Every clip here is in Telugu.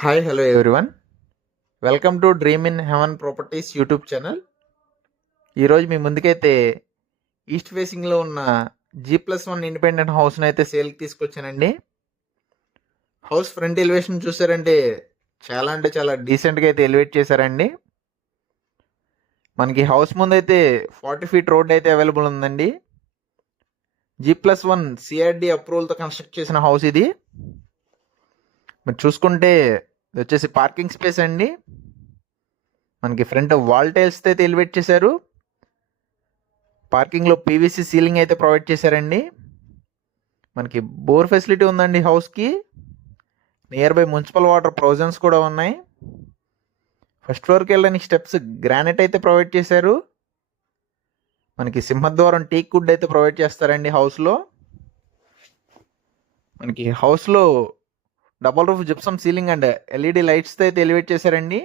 Hi hello everyone. Welcome to dream in heaven properties YouTube channel. ఈరోజు మీ ముందుకైతే ఈస్ట్ ఫేసింగ్లో ఉన్న G+1 ఇండిపెండెంట్ హౌస్ని అయితే సేల్కి తీసుకొచ్చానండి. హౌస్ ఫ్రంట్ ఎలివేషన్ చూసారంటే చాలా అంటే చాలా డీసెంట్గా అయితే ఎలివేట్ చేశారండి. మనకి హౌస్ ముందు అయితే 40 ఫీట్ రోడ్ అయితే అవైలబుల్ ఉందండి. G+1 CRD అప్రూవల్తో కన్స్ట్రక్ట్ చేసిన హౌస్ ఇది. మీరు చూసుకుంటే ఇది వచ్చేసి పార్కింగ్ స్పేస్ అండి. మనకి ఫ్రంట్ వాల్ టైల్స్తో అయితే ఎలివేట్ చేశారు. పార్కింగ్లో పీవీసీ సీలింగ్ అయితే ప్రొవైడ్ చేశారండి. మనకి బోర్ ఫెసిలిటీ ఉందండి హౌస్కి. Near by municipal water provisions కూడా ఉన్నాయి. ఫస్ట్ ఫ్లోర్కి వెళ్ళడానికి స్టెప్స్ గ్రానైట్ అయితే ప్రొవైడ్ చేశారు. మనకి సింహద్వారం టీక్ వుడ్ అయితే ప్రొవైడ్ చేస్తారండి హౌస్లో. మనకి హౌస్లో double roof gypsum ceiling and LED లైట్స్తో అయితే ఎలివేట్ చేశారండి.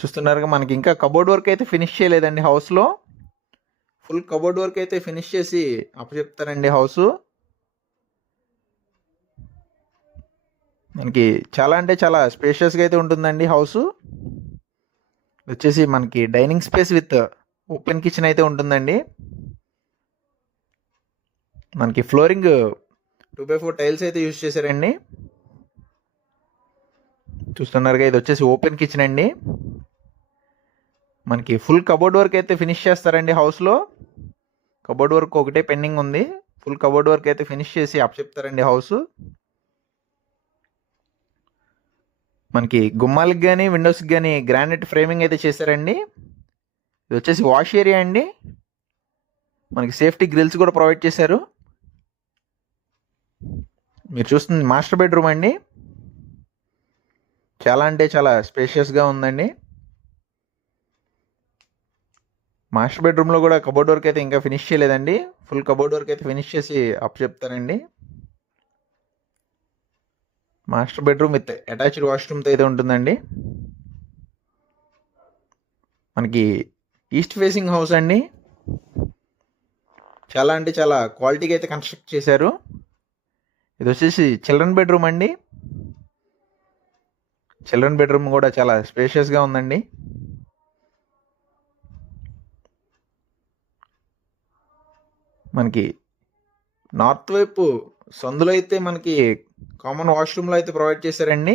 చూస్తున్నారుగా మనకి ఇంకా కబోర్డ్ వర్క్ అయితే ఫినిష్ చేయలేదండి హౌస్లో. ఫుల్ కబోర్డ్ వర్క్ అయితే ఫినిష్ చేసి అప్పచెప్తారండి హౌస్. మనకి చాలా అంటే చాలా స్పేషియస్గా అయితే ఉంటుందండి హౌస్. వచ్చేసి మనకి dining space with open kitchen అయితే ఉంటుందండి. మనకి ఫ్లోరింగ్ 2x4 టైల్స్ అయితే యూజ్ చేశారండి. చూస్తున్నారుగా ఇది వచ్చేసి ఓపెన్ కిచెన్ అండి. మనకి ఫుల్ కబోర్డ్ వర్క్ అయితే ఫినిష్ చేస్తారండి హౌస్లో. కబోర్డ్ వర్క్ ఒకటే పెండింగ్ ఉంది. ఫుల్ కబోర్డ్ వర్క్ అయితే ఫినిష్ చేసి అప్పచెప్తారండి హౌస్. మనకి గుమ్మాలకి కానీ విండోస్కి కానీ గ్రానైట్ ఫ్రేమింగ్ అయితే చేశారండి. ఇది వచ్చేసి వాష్ ఏరియా అండి. మనకి సేఫ్టీ గ్రిల్స్ కూడా ప్రొవైడ్ చేశారు. మీరు చూస్తుంది మాస్టర్ బెడ్రూమ్ అండి. చాలా అంటే చాలా స్పేషియస్గా ఉందండి. మాస్టర్ బెడ్రూమ్లో కూడా కబోర్డ్ వర్క్ అయితే ఇంకా ఫినిష్ చేయలేదండి. ఫుల్ కబోర్డ్ వర్క్ అయితే ఫినిష్ చేసి అప్పచెప్తారండి. మాస్టర్ బెడ్రూమ్ విత్ అటాచ్డ్ వాష్రూమ్తో అయితే ఉంటుందండి. మనకి ఈస్ట్ ఫేసింగ్ హౌస్ అండి. చాలా అంటే చాలా క్వాలిటీగా అయితే కన్స్ట్రక్ట్ చేశారు. ఇది వచ్చేసి చిల్డ్రన్ బెడ్రూమ్ అండి. చిల్డ్రన్ బెడ్రూమ్ కూడా చాలా స్పేషియస్గా ఉందండి. మనకి నార్త్ వైపు సందులో అయితే మనకి కామన్ వాష్రూమ్లో అయితే ప్రొవైడ్ చేశారండి.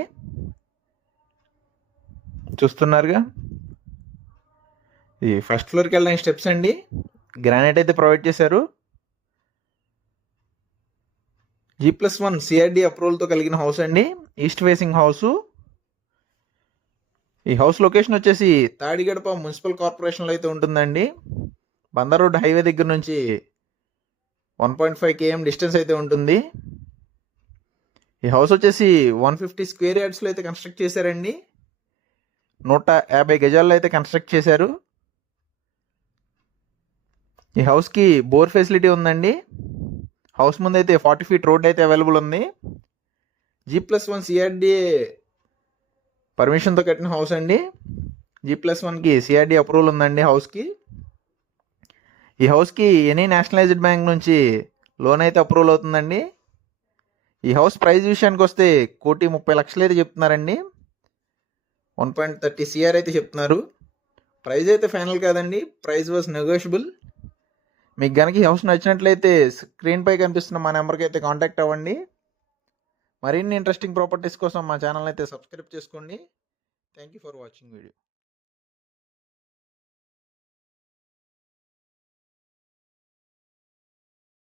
చూస్తున్నారుగా ఇది ఫస్ట్ ఫ్లోర్కి వెళ్ళడానికి స్టెప్స్ అండి. గ్రానైట్ అయితే ప్రొవైడ్ చేశారు. G+1 CRD అప్రూవల్తో కలిగిన హౌస్ అండి. East facing house. ఈ హౌస్ లొకేషన్ వచ్చేసి తాడిగడప మున్సిపల్ కార్పొరేషన్లో అయితే ఉంటుందండి. బందర్ రోడ్ హైవే దగ్గర నుంచి 1.5 km డిస్టెన్స్ అయితే ఉంటుంది. ఈ హౌస్ వచ్చేసి 150 స్క్వేర్ యార్డ్స్లో అయితే కన్స్ట్రక్ట్ చేశారండి. 150 గజాల్లో అయితే కన్స్ట్రక్ట్ చేశారు. ఈ హౌస్కి బోర్ ఫెసిలిటీ ఉందండి. హౌస్ ముందు అయితే 40 ఫీట్ రోడ్ అయితే అవైలబుల్ ఉంది. G+1 CRD పర్మిషన్తో కట్టిన హౌస్ అండి. G+1కి CRD అప్రూవల్ ఉందండి హౌస్కి. ఈ హౌస్కి ఎనీ నేషనలైజ్డ్ బ్యాంక్ నుంచి లోన్ అయితే అప్రూవల్ అవుతుందండి. ఈ హౌస్ ప్రైస్ విషయానికి వస్తే 1,30,00,000 అయితే చెప్తున్నారండి. 1.30 CR అయితే చెప్తున్నారు. ప్రైస్ అయితే ఫైనల్ కాదండి. Price was negotiable. మీకు కనుక ఈ హౌస్ నచ్చినట్లయితే స్క్రీన్పై కనిపిస్తున్న మా నెంబర్కి అయితే కాంటాక్ట్ అవ్వండి. మరిన్ని ఇంట్రెస్టింగ్ ప్రాపర్టీస్ కోసం మా ఛానల్ అయితే సబ్స్క్రైబ్ చేసుకోండి. Thank you for watching video.